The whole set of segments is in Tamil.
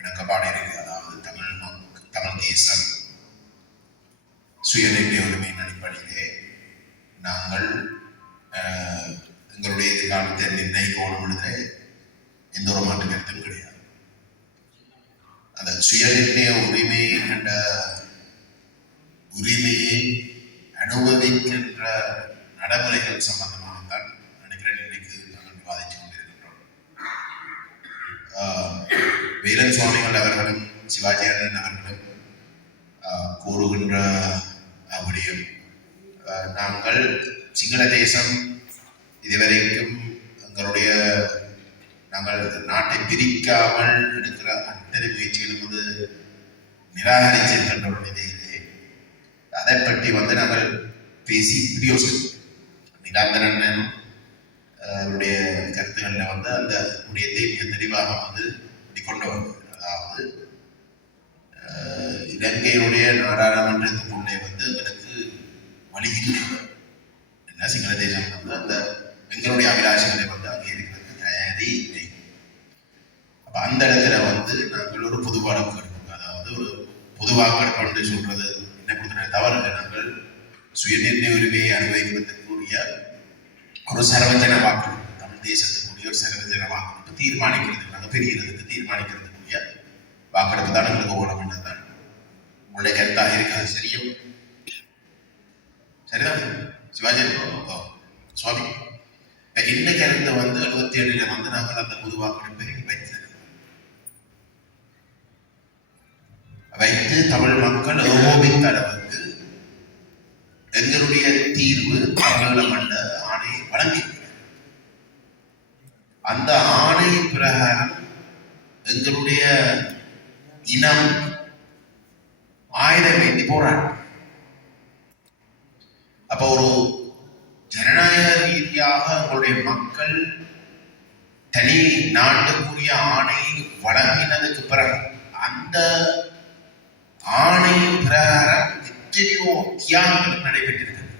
விளக்கப்பாடு இருக்கு. அதாவது தமிழ் தேசம் சுயநிர்ணய உரிமையின் அடிப்படையிலே நாங்கள் எங்களுடைய எதிர்காலத்தை நிர்ணயிக்கணும் என்பதிலே எந்த ஒரு மாற்று கருத்தும் கிடையாது. அந்த சுயநிர்ணய உரிமை என்ற உரிமையை அனுபவிக்கின்ற நடைமுறைகள் சம்பந்தமாக தான் நினைக்கிறேன் இன்றைக்கு நாங்கள் விவாதித்து கொண்டிருக்கின்றோம். வேலன் சுவாமிகள் அவர்களும் சிவாஜி அண்ணன் அவர்களும் கூறுகின்ற விடயம், நாங்கள் சிங்கள தேசம் இதுவரைக்கும் நாங்கள் நாட்டை பிரிக்காமல் எடுக்கிற அத்தனை முயற்சிகளும் நிராகரிச்சிருக்கின்ற ஒரு நிலையிலே அதை பற்றி நாங்கள் பேசி பிரியோசனம் நிராந்தரன் அவருடைய கருத்துக்களில் அந்த விடயத்தை மிக தெளிவாக கொண்டு வருது. அதாவது இலங்கையுடைய நாடாளுமன்றத்துக்குள்ளே எங்களுக்கு வழிகிட்டு என்ன சிங்கள தேசம் அந்த எங்களுடைய அபிலாஷங்களை அங்கே இருக்கிறதுக்கு தயாரி இல்லை. அப்ப அந்த இடத்துல நாங்கள் ஒரு பொது வாக்கெடுப்பு, அதாவது ஒரு பொது வாக்கெடுப்பு சொல்றது என்ன கொடுத்த தவறு. நாங்கள் சுயநிர்ணய உரிமையை அனுபவிக்கிறதுக்குரிய ஒரு சர்வஜன வாக்கெடுப்பு, தமிழ் தேசத்துக்குரிய ஒரு சர்வஜன வாக்கெடுப்பு தீர்மானிக்கிறது, நாங்கள் பெரியதுக்கு தீர்மானிக்கிறதுக்குரிய வாக்கெடுப்பு தான் எங்களுக்கு ஓலம் என்றதான் உங்களுடைய கருத்தாக இருக்காது. சரியும் சரிதான் சிவாஜி சுவாமி இந்த கருத்தை 77 நாங்கள் அந்த பொது வாக்கெடுப்பை வைத்து தமிழ் மக்கள் ஏகோபித்த அளவுக்கு எங்களுடைய தீர்வு பாராளுமன்ற ஆணையை வழங்கி, அந்த ஆணை பிரகாரம் எங்களுடைய இனம் ஆயுதம் வேண்டி போராட்டம். அப்ப ஒரு ஜனநாயக ரீதியாக உங்களுடைய மக்கள் தனி நாட்டுக்குரிய ஆணையை வழங்கினதுக்கு பிறகு அந்த ஆணை பிரகாரம் எத்தனையோ தியாகங்கள் நடைபெற்றிருக்கிறது.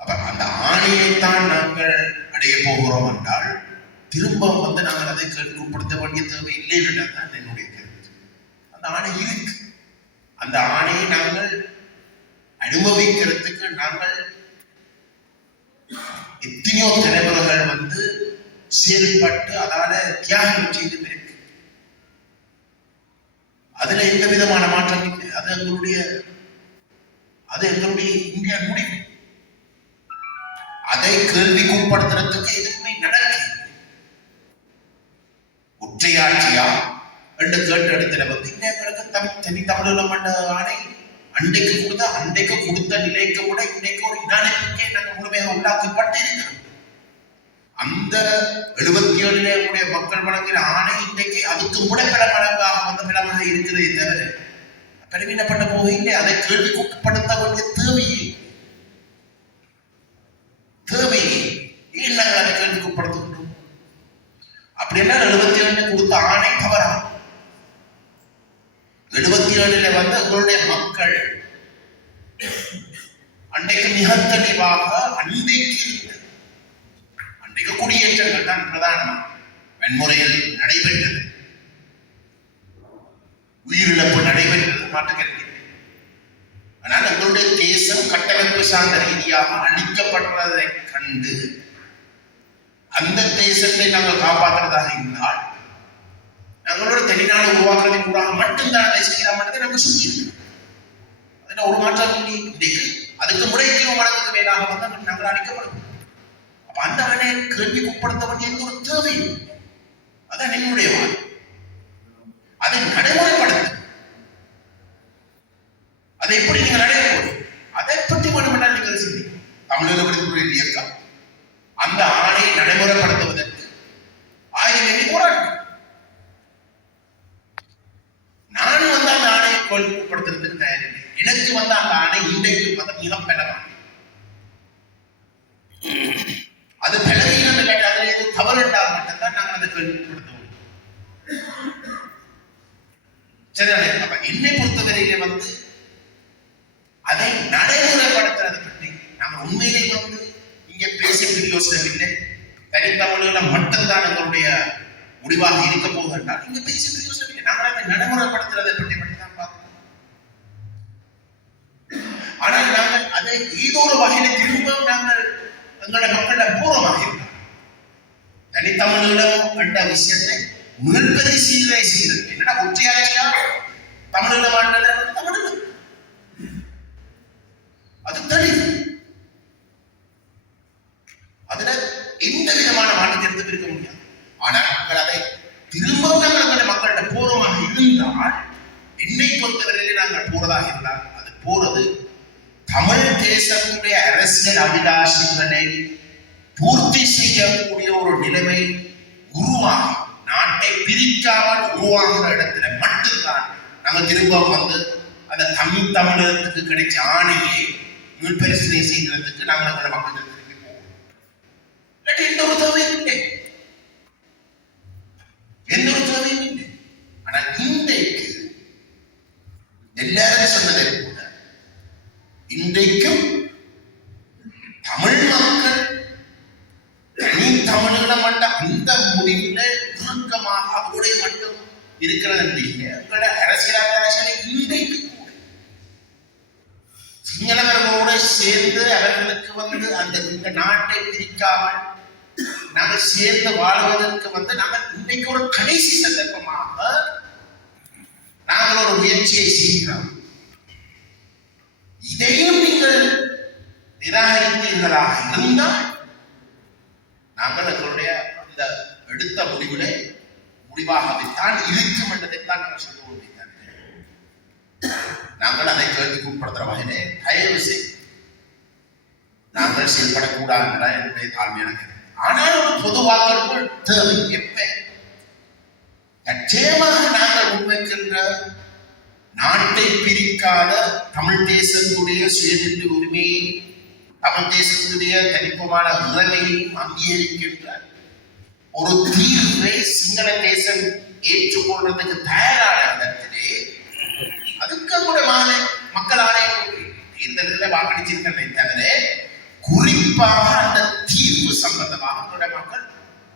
அப்ப அந்த ஆணையைத்தான் நாங்கள் அடைய போகிறோம் என்றால் திரும்ப நாங்கள் அதை கேட்கப்படுத்த வேண்டிய தேவை இல்லை என்றால் என்னுடைய கருத்து. அந்த ஆணை இருக்கு, அந்த ஆணையை நாங்கள் அனுபவிக்கிறதுக்கு நாங்கள் எத்தனையோ தலைவர்கள் செயல்பட்டு அதால தியாகம் செய்து இருக்கு. அதுல எந்த விதமான மாற்றம் இல்லை. அது எங்களுடைய இந்தியா முடிவு. அதை கேள்விக்குட்படுத்துறதுக்கு எதுவுமே நடக்க ஒற்றையாட்சியா என்று கேட்ட இடத்துல தனி தமிழகம் என்ற ஆணை அன்றைக்கு கொடுத்த நிலைக்கு கூட இன்றைக்கு ஒரு இனநிலைக்கே நாங்கள் முழுமையாக உள்ளாக்கப்பட்டு இருக்கிறோம். அந்த 77 மக்கள் வழங்கின ஆணை இன்றைக்கு அதுக்கு கூட பல மடங்காக பிளவாக இருக்கிறதே தவிர கருவினப்பட்ட போது இல்லை. அதை கேள்விக்குட்படுத்த வேண்டிய தேவையே ஏன் நாங்கள் அதை கேள்விக்குட்படுத்துகின்றோம்? அப்படின்னா 77 கொடுத்த ஆணை தவறா? 77 எங்களுடைய மக்கள் அன்றைக்கு மிக தெளிவாக அன்றைக்கு குடியேற்றங்கள் தான் பிரதானமாக வன்முறையில் நடைபெற்றது, உயிரிழப்பு நடைபெற்றது, மாற்றுகிறது. ஆனால் எங்களுடைய தேசம் கட்டமைப்பு சார்ந்த ரீதியாக அழிக்கப்பட்டதை கண்டு அந்த தேசத்தை நாங்கள் காப்பாற்றுறதாக இருந்தால் நாங்களோட தனிநாடு உருவாக்குறதின் ஊடாக மட்டும்தான் அதை செய்யலாம் என்பதை நம்ம செஞ்சிருக்கோம். அதில் ஒரு மாற்றம் இல்லை. இன்றைக்கு அதுக்கு முறைக்கு மடங்குக்கு மேலாக நாங்கள் அழைக்கப்படும். அப்ப அந்த வேலையை கேள்விக்குட்படுத்த வேண்டிய ஒரு தேவை. அதான் என்னுடைய வாதம். அதை நடைமுறைப்படுத்த அதை எப்படி நீங்கள் நடைமுறை அதை பற்றி வேண்டுமென்றால் நீங்கள் சிந்திக்கும். தமிழக இயக்கம் அந்த ஆணையை நடைமுறைப்படுத்துவதற்கு 1000 எண்ணி போராட்டம். நானும் அந்த ஆணையை கோல்படுத்துறதுக்கு தயாரில்லை. எனக்கு அந்த ஆணை இன்றைக்கு மிகம் பெறலாம். அது பலவீனம் இல்லை, அதில் எது தவறு என்றால் மட்டும்தான் நாங்கள் அதை கேள்விப்படுத்துவோம். சரிதானே? அப்ப என்னை பொறுத்தவரையிலே அதை நடைமுறைப்படுத்துறது பற்றி நாங்கள் உண்மையிலே இங்கே பேச யோசனை இல்லை. தனித்தமிழர்கள் மட்டும்தான் எங்களுடைய முடிவாக இருக்க போகின்றால் இங்க பேசி யோசனை நாங்கள் அதை நடைமுறைப்படுத்துறதை பற்றி தான் பார்க்கிறோம். ஆனால் நாங்கள் அதை ஏதோ ஒரு வகையில திரும்ப நாங்கள் எங்களோட மக்கள பூர்வமாக இருக்கிறோம். தனித்தமிழீழம் என்ற விஷயத்தை மீள்பரிசீலனை செய்கிறது. என்னடா ஒற்றையாட்சியா தமிழீழ வாழ்ந்தது தமிழீழம் அது தெளிவு. அதுல எந்த விதமான மாற்றத்திற்கு இருக்க முடியாது. ஆனால் நாங்கள் அதை திரும்ப நாங்கள் மக்களிட பூர்வமாக இருந்தால், என்னை பொறுத்தவரையிலே நாங்கள் போறதாக இருந்தால் அது போறது தமிழ் தேசத்துடைய அரசியல் அபிலாஷங்களை பூர்த்தி செய்யக்கூடிய ஒரு நிலைமை உருவாகி நாட்டை பிரிக்காமல் உருவாகிற இடத்துல மட்டும்தான் நாங்கள் திரும்ப வந்து அந்த தமிழகத்துக்கு கிடைச்ச ஆணையை மீள்பரிசீலனை செய்கிறதுக்கு நாங்கள் அந்த மக்கள் திரும்பி போவோம். எந்த ஒரு தேவையும் இல்லை, எந்த ஒரு தேவையும் இல்லை. ஆனால் இன்றைக்கு எல்லாரும் சொன்னதை கூட இன்றைக்கும் தமிழ் மக்கள் தனி தமிழீழம் என்ற அந்த முடிவுல இறுக்கமாக அவருடைய மட்டும் இருக்கிறது இல்லை. உங்களோட அரசியல் இன்றைக்கு கூட சிங்களவர்களோட சேர்ந்து அவர்களுக்கு வந்து அந்த இந்த நாட்டை பிரிக்காமல் நாங்கள் சேர்ந்து வாழ்வதற்கு வந்து நாங்கள் இன்றைக்கு ஒரு கடைசி சந்தர்ப்பமாக நாங்கள் ஒரு முயற்சியை செய்கிறோம். இதையும் நீங்கள் நிராகரித்தீர்களாக இருந்தால் நாங்கள் எங்களுடைய அந்த எடுத்த முடிவிலே முடிவாகத்தான் இருக்கும் என்றதைத்தான் நாங்கள் சொல்ல முடியாது. நாங்கள் அதை கேள்விக்கு உட்படுத்துற வகையிலே தயவு செய்து நாங்கள் செயல்படக்கூடாது என்னுடைய தாழ்மையான. ஆனால் ஒரு பொது வாக்கெடுப்பு தேவை. எப்ப நிச்சயமாக நாங்கள் முன்வைக்கின்ற நாட்டை பிரிக்காத தமிழ் தேசத்துடைய சுயநிர்ணய உரிமையை, தமிழ் தேசத்துடைய தனிப்பமான உரிமையையும் அங்கீகரிக்கின்ற ஒரு தீர்வை சிங்கள தேசம் ஏற்றுக்கொள்றதுக்கு தயாரான இடத்திலே அதுக்கு கூட மக்கள் ஆணையம் தேர்தலில் வாக்களிச்சிருக்கிறதை தவிர குறிப்பாக அந்த தீர்வு சம்பந்தமாக மக்கள்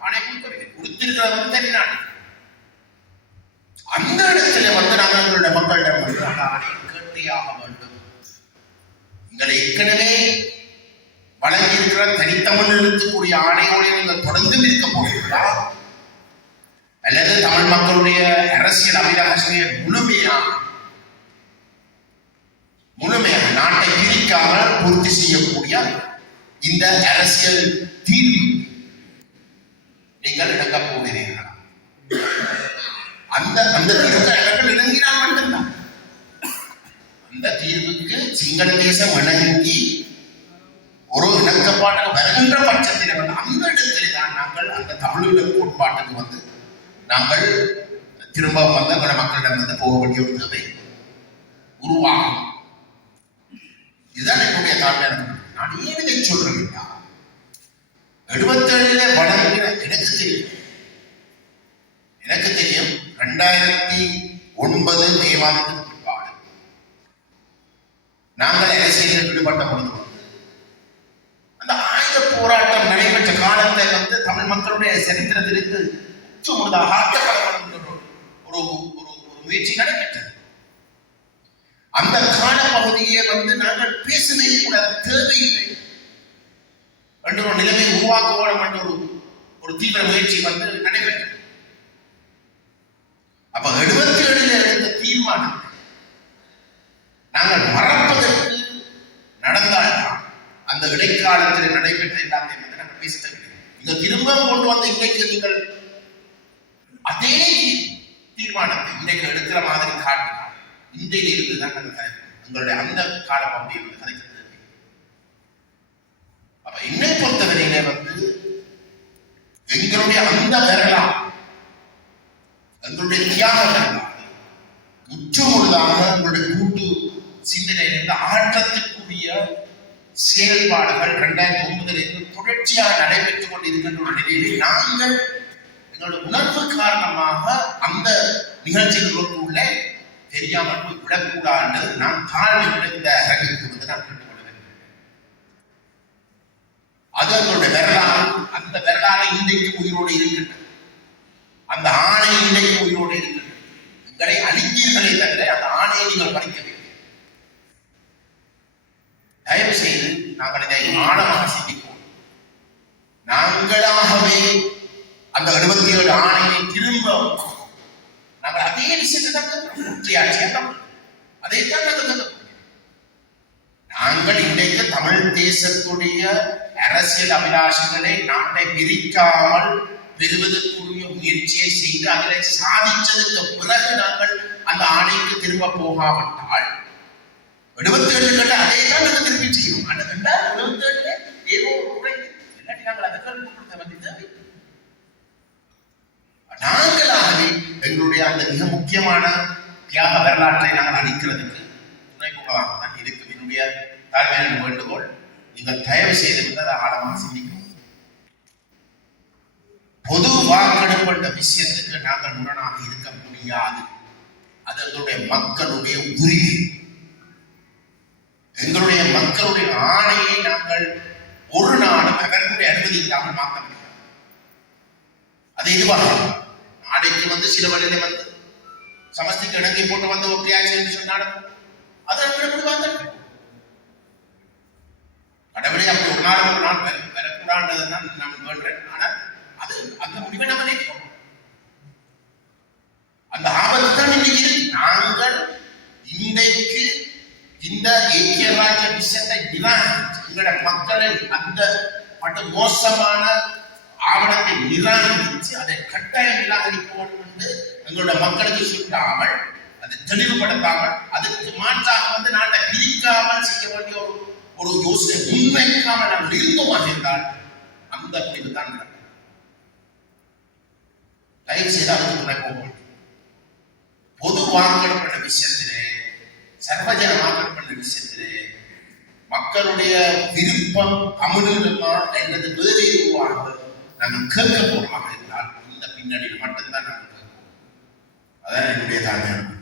ஆணையம் கொடுத்திருக்கிறவங்க தனி நாடு. அந்த இடத்துல வந்து நாங்கள் எங்களுடைய மக்களிடம் வந்து அந்த ஆணையம் கேட்டியாக வேண்டும். எங்களை ஏற்கனவே வழங்கி இருக்கிற தனித்தமிழ் எழுத்துக்கூடிய ஆணையோடு நீங்கள் தொடர்ந்து நிற்க போகிறீர்களா, அல்லது தமிழ் மக்களுடைய அரசியல் அபிலாஷையை முழுமையாக நாட்டை பிரிக்காமல் பூர்த்தி செய்யக்கூடிய இந்த அரசியல் தீர்வு நீங்கள் இணங்க போகிறீர்களா? அந்த தீர்வுக்கு அவர்கள் இணங்கினால் மட்டும்தான் அந்த தீர்வுக்கு சிங்கள தேசம் இணங்கி ஒரு இணக்கப்பாட்டுக்கு வருகின்ற பட்சத்தில் வந்து அந்த இடத்திலே தான் நாங்கள் அந்த தமிழீழ கோட்பாட்டுக்கு வந்து நாங்கள் திரும்ப வந்து அந்த மக்களிடம் வந்து போக வேண்டிய ஒரு தேவை உருவாகும். இதுதான் என்னுடைய தாழ்மையான. நான் ஏன் இதை சொல்றேன், 77 வழங்கின எனக்கு தெரியும் 2009 மே மாதத்துக்கு பிற்பாடு நாங்கள் அரசியலில் ஈடுபட்ட பொழுது அந்த ஆயுத போராட்டம் நடைபெற்ற காலத்தை வந்து தமிழ் மக்களுடைய சரித்திரத்திலிருந்து ஒரு முயற்சி நடைபெற்றது. அந்த கால பகுதியை வந்து நாங்கள் பேசவே கூட தேவையில்லை என்ற ஒரு நிலைமை உருவாக்க வேண்டும் என்ற ஒரு தீவிர முயற்சி வந்து நடைபெற்றது. அப்ப 77 எடுத்த தீர்மானம் நாங்கள் மறப்பதற்கு நடந்தால்தான் அந்த இடைக்காலத்தில் நடைபெற்ற எல்லாமே வந்து நாங்கள் பேசவில்லை. இந்த திரும்ப கொண்டு வந்த இன்றைக்கு நீங்கள் அதே தீர்மானத்தை இன்றைக்கு எடுக்கிற மாதிரி காட்டினால் இன்றையில இருந்துதான் நாங்கள் உங்களுடைய அந்த கால பகுதியை வந்து கதைக்கிறது. அப்ப என்னை பொறுத்தவரையில வந்து எங்களுடைய அந்த வரலாறு, எங்களுடைய தியாக வரலாறு முற்றுமுழுதாக உங்களுடைய கூட்டு சிந்தனையிலிருந்து ஆற்றத்துக்குரிய செயல்பாடுகள் 2009 தொடர்ச்சியாக நடைபெற்றுக் கொண்டிருக்கின்ற ஒரு நிலையில் நாங்கள் எங்களுடைய உணர்வு காரணமாக அந்த நிகழ்ச்சிகளுக்குள்ளே தெரியாமல் போய் விடக்கூடாது. நான் தாழ்வு இந்த அரங்கிற்கு வந்து நான் கற்றுக்கொள்ள வேண்டும். அது எங்களுடைய வரலாறு. அந்த வரலாறு இன்றைக்கு உயிரோடு இருக்கின்றது. அந்த ஆணை இன்றைக்கு உயிரோடு இருக்கிறது. எங்களை அழித்தீர்களே தவிர அந்த ஆணையை நீங்கள் பறிக்கவில்லை. தயவு செய்து நாங்கள் இதை ஆழமாக சிந்திப்போம். நாங்களாகவே அந்த 77 ஆணையை திரும்ப நாங்கள் அதே விஷயத்தை தான் அதைத்தான் நாங்கள் நாங்கள் இன்றைக்கு தமிழ் தேசத்துடைய அரசியல் அபிலாஷங்களை நாட்டை பிரிக்காமல் பெறுவதற்குரிய முயற்சியை செய்து அதில் சாதிச்சதுக்கு பிறகு நாங்கள் அந்த ஆணைக்கு திரும்ப போகாவிட்டால் 77 அதே தான் நாங்கள் திருப்பி செய்யணும். 77 ஏதோ ஒரு முறை இல்லாட்டி நாங்கள் அதை கொடுத்த வேண்டியது நாங்களாகவே எங்களுடைய அந்த மிக முக்கியமான தியாக வரலாற்றை நாங்கள் அளிக்கிறதுக்கு துணை போகலாம் தான் இருக்கு. என்னுடைய தாழ்மையான வேண்டுகோள், நீங்கள் தயவு செய்து அதை ஆழமாக சிந்திக்கணும். பொது வாக்கெடுப்பு என்ற விஷயத்துக்கு நாங்கள் முரணாக இருக்க முடியாது. அது எங்களுடைய மக்களுடைய உரிமை. எங்களுடைய மக்களுடைய ஆணையை நாங்கள் ஒரு நாளும் அவர்களுடைய அனுமதி இல்லாமல் மாற்ற முடியாது. அது இதுவாக நாளைக்கு சில வழியில சமஸ்திக்கு இடங்கை போட்டு வந்த ஒரு கிரியாட்சி என்று சொன்னாலும் அது கடவுளை அப்படி ஒரு நாள் வரக்கூடாது நான் வேண்டேன். ஆனால் அது அந்த முடிவை நம்ம நினைக்கிறோம். அந்த ஆபத்து தான் இன்னைக்கு இருக்கு. நாங்கள் இன்றைக்கு இந்த ஐக்கிய ராஜ்ய விஷயத்தை எங்களோட மக்களின் அந்த பட்டு மோசமான ஆவணத்தை நிராகரித்து அதை கட்டாயம் நிராகரிப்போம் என்று எங்களோட மக்களுக்கு சொல்லாமல் அதை தெளிவுபடுத்தாமல் அதற்கு மாற்றாக நாட்டை பிரிக்காமல் செய்ய வேண்டிய ஒரு யோசனை முன்வைக்காமல் நாங்கள் இருந்தோமாக இருந்தால் அந்த முடிவு தான் நடக்கும். தயவு செய்து அதுக்கு துணை போக பொது வாக்கெடுப்பு விஷயத்திலே சர்வஜன வாக்கெடுப்பு விஷயத்திலே மக்களுடைய விருப்பம் தமிழா அல்லது வேறு எதுவாக நாங்கள் கேட்க போறமாக இருந்தால் இந்த பின்னணியில் மட்டும்தான் நாங்கள் கேட்போம். அதான் என்னுடைய தாழ்மையான